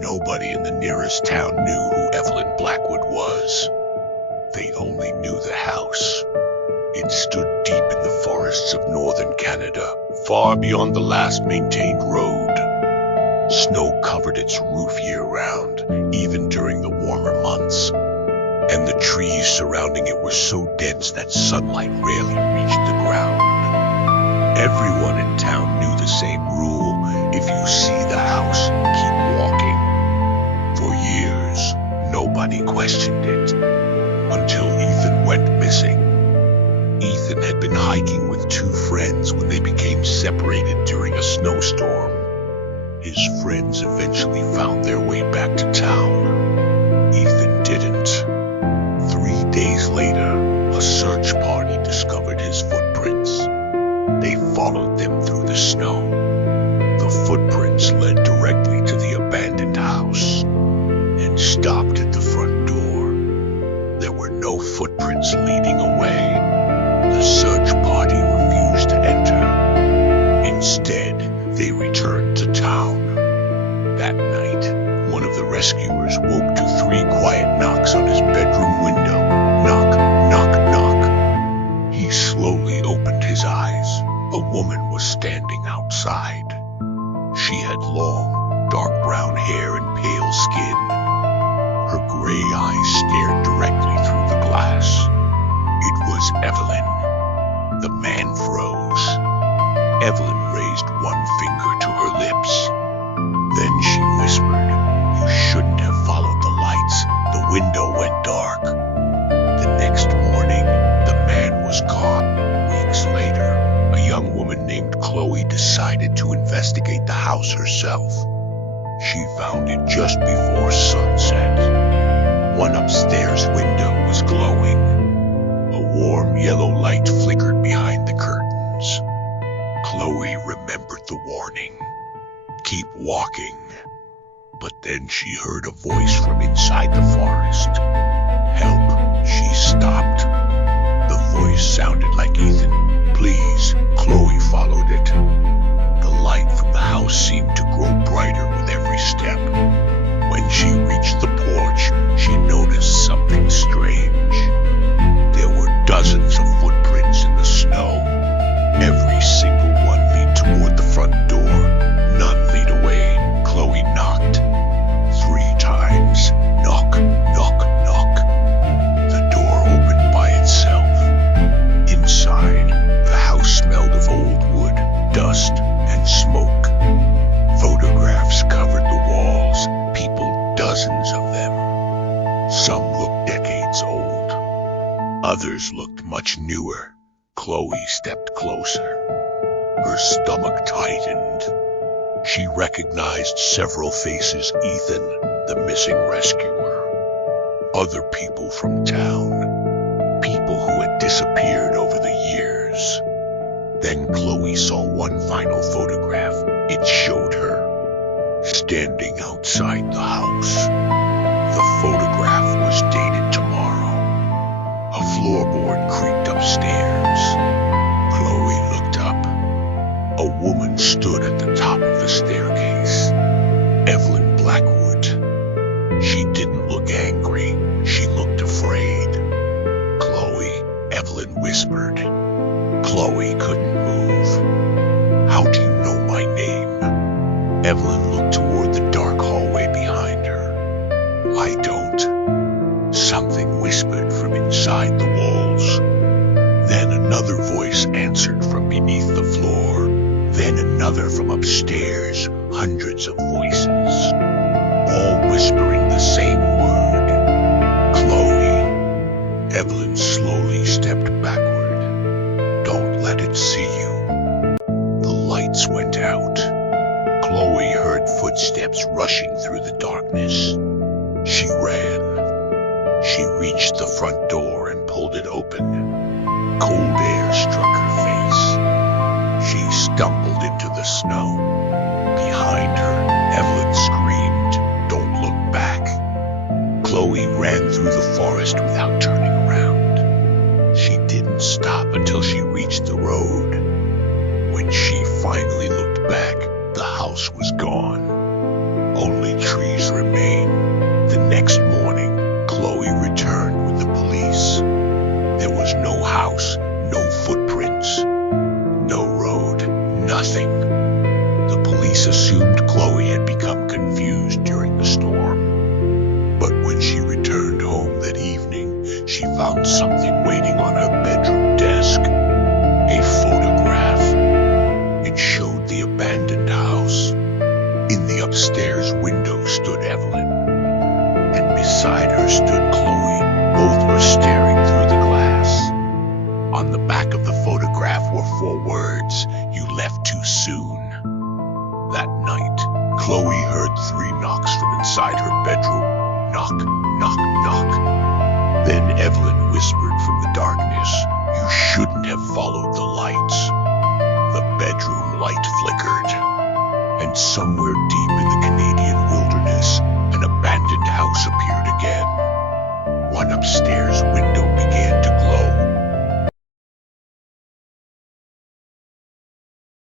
Nobody in the nearest town knew who Evelyn Blackwood was. They only knew the house. It stood deep in the forests of northern Canada, far beyond the last maintained road. Snow covered its roof year-round, even during the warmer months, and the trees surrounding it were so dense that sunlight rarely reached the ground. Everyone in town knew the same rule: if you see the house, keep walking. For years, nobody questioned it, until Ethan went missing. Ethan had been hiking with two friends when they became separated during a snowstorm. His friends eventually found their way back to town. Ethan didn't. 3 days later, a search party discovered his footprints. They followed them through the snow. The footprints led directly to the abandoned house and stopped at the front door. There were no footprints leading away. The search party refused to enter. Instead, they returned to town. That night, one of the rescuers woke to 3 quiet knocks on his bedroom window. Knock, knock, knock. He slowly opened his eyes. A woman was standing outside. She had long, dark brown hair and pale skin. Her gray eyes stared directly through the glass. It was Evelyn. The man froze. Evelyn raised one finger to her lips. Then she whispered, "You shouldn't have followed the lights. The window went dark." The next morning, the man was gone. Weeks later, a young woman named Chloe decided to investigate the house herself. She found it just before sunset. One upstairs window was glowing. A warm yellow light flickered behind the curtains. Chloe remembered the warning. Keep walking. But then she heard a voice from inside the forest. Help, she stopped. The voice sounded like Ethan. Please, Chloe followed it. The light from the house seemed to grow brighter with every step. When she reached the porch, she noticed something strange. There were dozens of footprints in the snow. Every single one lead toward the front door. None lead away. Chloe knocked 3 times. Knock, knock, knock. The door opened by itself. Inside, the house smelled of old wood, dust, and smoke. Photographs covered the walls, people, dozens of them. Some looked decades old. Others looked much newer. Chloe stepped closer. Her stomach tightened. She recognized several faces: Ethan, the missing rescuer, other people from town, people who had disappeared over the years. Then Chloe saw one final photograph. It showed her standing outside the house. The photograph was dated tomorrow. A floorboard creaked upstairs. Chloe looked up. A woman stood at the top of the staircase. Evelyn Blackwood. She didn't look angry. She looked afraid. "Chloe," Evelyn whispered. Chloe couldn't move. "How do you know my name?" Evelyn looked toward the dark hallway behind her. "I don't." Something whispered from inside the walls. Then another voice answered from beneath the floor. Then another from upstairs. Hundreds of voices, all whispering the same word. "Chloe." Evelyn slowly stepped backward. "Don't let it see you." The lights went out. Chloe heard footsteps rushing through the darkness. She ran. She reached the front door and pulled it open. Cold air struck her face. She stumbled into the snow. Behind her, Evelyn screamed, "Don't look back." Chloe ran through the forest without turning around. She didn't stop until she reached the road. When she finally looked back, the house was gone. Only trees remained.